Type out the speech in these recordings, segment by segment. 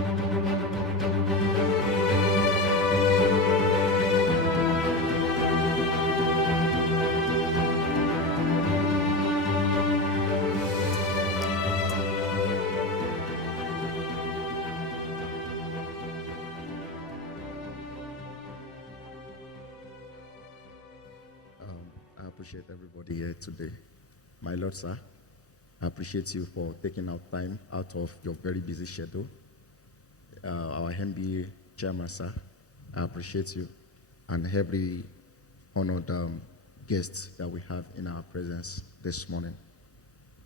I appreciate everybody here today. My Lord, sir, I appreciate you for taking out time out of your very busy schedule. Our MBA chairman, sir, I appreciate you, and every honored guest that we have in our presence this morning.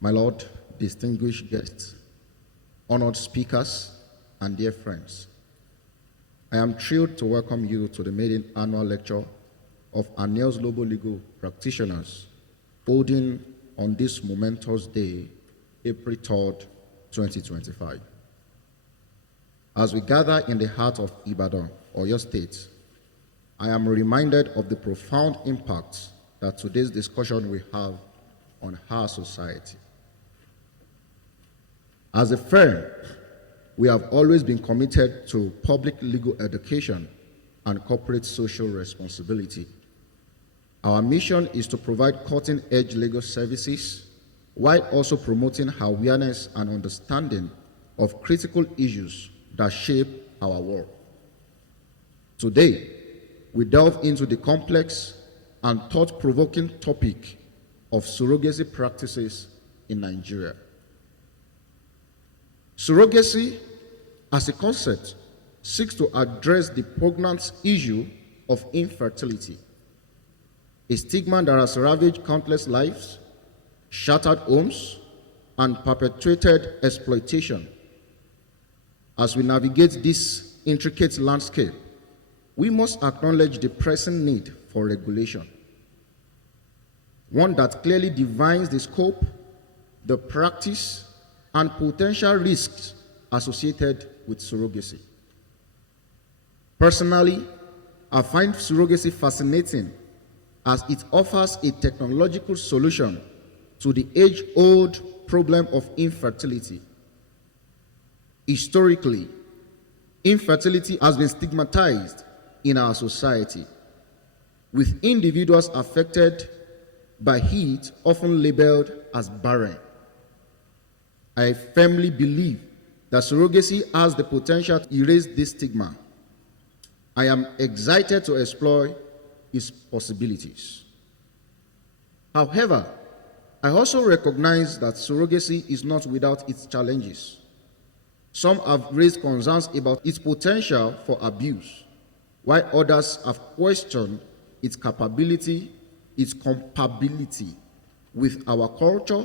My Lord, distinguished guests, honored speakers, and dear friends, I am thrilled to welcome you to the maiden annual lecture of ANEL's Global Legal Practitioners, holding on this momentous day, April 3rd, 2025. As we gather in the heart of Ibadan, Oyo State, I am reminded of the profound impact that today's discussion will have on our society. As a firm, we have always been committed to public legal education and corporate social responsibility. Our mission is to provide cutting-edge legal services while also promoting awareness and understanding of critical issues that shape our world. Today, we delve into the complex and thought-provoking topic of surrogacy practices in Nigeria. Surrogacy, as a concept, seeks to address the poignant issue of infertility, a stigma that has ravaged countless lives, shattered homes, and perpetuated exploitation. As we navigate this intricate landscape, we must acknowledge the pressing need for regulation, one that clearly defines the scope, the practice, and potential risks associated with surrogacy. Personally, I find surrogacy fascinating as it offers a technological solution to the age-old problem of infertility. Historically, infertility has been stigmatized in our society, with individuals affected by it often labeled as barren. I firmly believe that surrogacy has the potential to erase this stigma. I am excited to explore its possibilities. However, I also recognize that surrogacy is not without its challenges. Some have raised concerns about its potential for abuse, while others have questioned its capability, its compatibility with our culture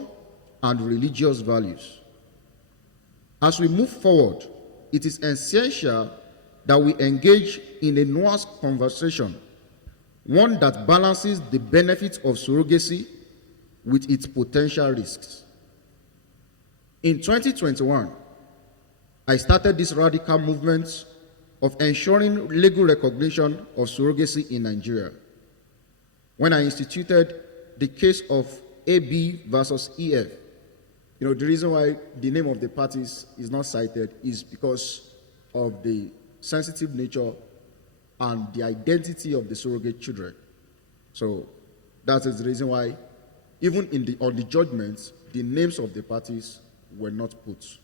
and religious values. As we move forward, it is essential that we engage in a nuanced conversation, one that balances the benefits of surrogacy with its potential risks. In 2021, I started this radical movement of ensuring legal recognition of surrogacy in Nigeria, when I instituted the case of AB versus EF. The reason why the name of the parties is not cited is because of the sensitive nature and the identity of the surrogate children. So that is the reason why, even on the judgments, the names of the parties were not put.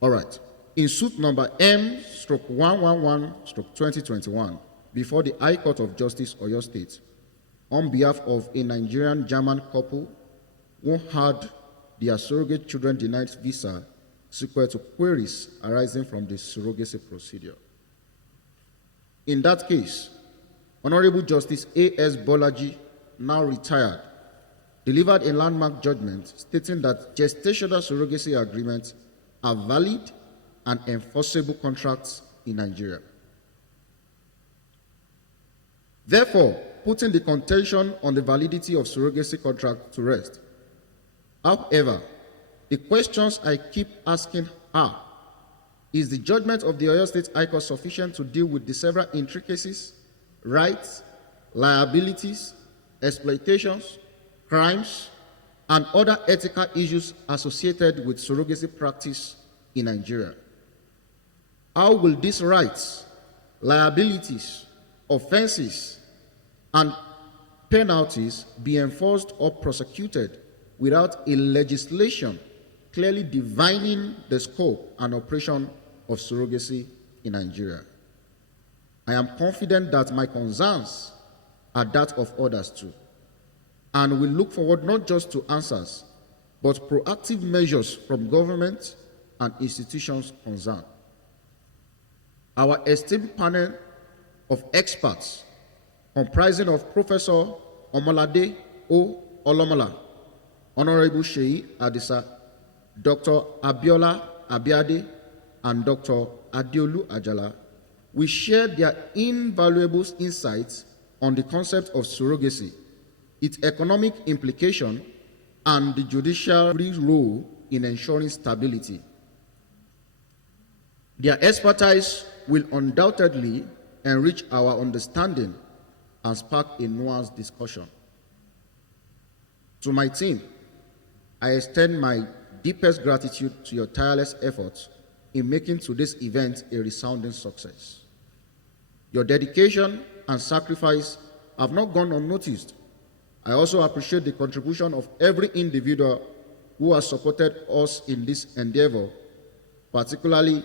All right. In suit number M/111/2021, before the High Court of Justice, Oyo State, on behalf of a Nigerian-German couple who had their surrogate children denied visa, sequel to queries arising from the surrogacy procedure. In that case, Honorable Justice A.S. Bolaji, now retired, delivered a landmark judgment stating that gestational surrogacy agreements are valid and enforceable contracts in Nigeria. Therefore, putting the contention on the validity of surrogacy contract to rest. However, the questions I keep asking are, is the judgment of the Oyo State High Court sufficient to deal with the several intricacies, rights, liabilities, exploitations, crimes, and other ethical issues associated with surrogacy practice in Nigeria? How will these rights, liabilities, offenses, and penalties be enforced or prosecuted without a legislation clearly defining the scope and operation of surrogacy in Nigeria? I am confident that my concerns are that of others too, and we look forward not just to answers, but proactive measures from government and institutions concerned. Our esteemed panel of experts, comprising of Professor Omalade O. Olomola, Honorable Sheyi Adisa, Dr. Abiola Abiade, and Dr. Adeolu Ajala, we share their invaluable insights on the concept of surrogacy, its economic implication, and the judiciary's role in ensuring stability. Their expertise will undoubtedly enrich our understanding and spark a nuanced discussion. To my team, I extend my deepest gratitude to your tireless efforts in making today's event a resounding success. Your dedication and sacrifice have not gone unnoticed. I also appreciate the contribution of every individual who has supported us in this endeavor, particularly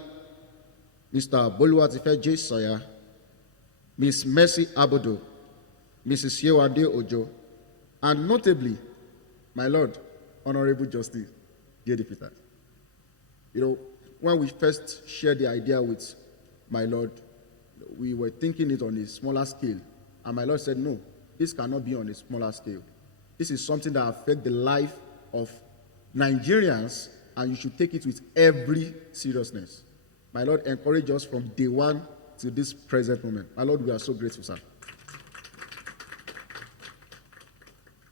Mr. Boluwatife J. Sawyer, Ms. Mercy Abodo, Mrs. Yewande Ojo, and notably, my Lord, Honorable Justice J.D. Peters. When we first shared the idea with my Lord, we were thinking it on a smaller scale, and my Lord said, no, this cannot be on a smaller scale. This is something that affects the life of Nigerians, and you should take it with every seriousness. My Lord encouraged us from day one to this present moment. My Lord, we are so grateful, sir.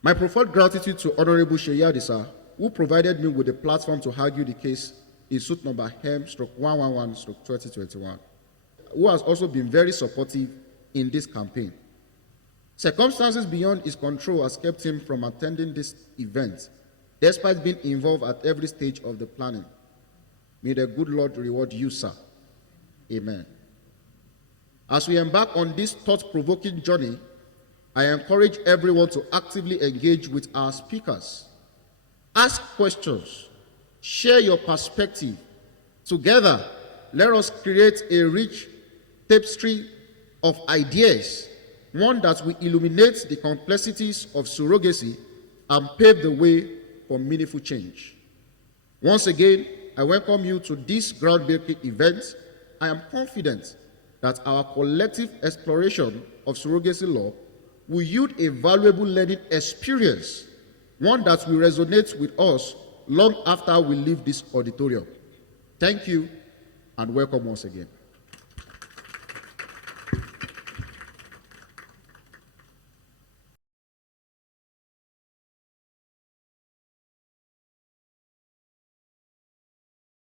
My profound gratitude to Honorable Sheyi Adisa, who provided me with a platform to argue the case in suit number M/111/2021, who has also been very supportive in this campaign. Circumstances beyond his control has kept him from attending this event, despite being involved at every stage of the planning. May the good Lord reward you, sir. Amen. As we embark on this thought-provoking journey, I encourage everyone to actively engage with our speakers. Ask questions. Share your perspective. Together, let us create a rich tapestry of ideas, one that will illuminate the complexities of surrogacy and pave the way for meaningful change. Once again, I welcome you to this groundbreaking event. I am confident that our collective exploration of surrogacy law will yield a valuable learning experience, one that will resonate with us long after we leave this auditorium. Thank you and welcome once again.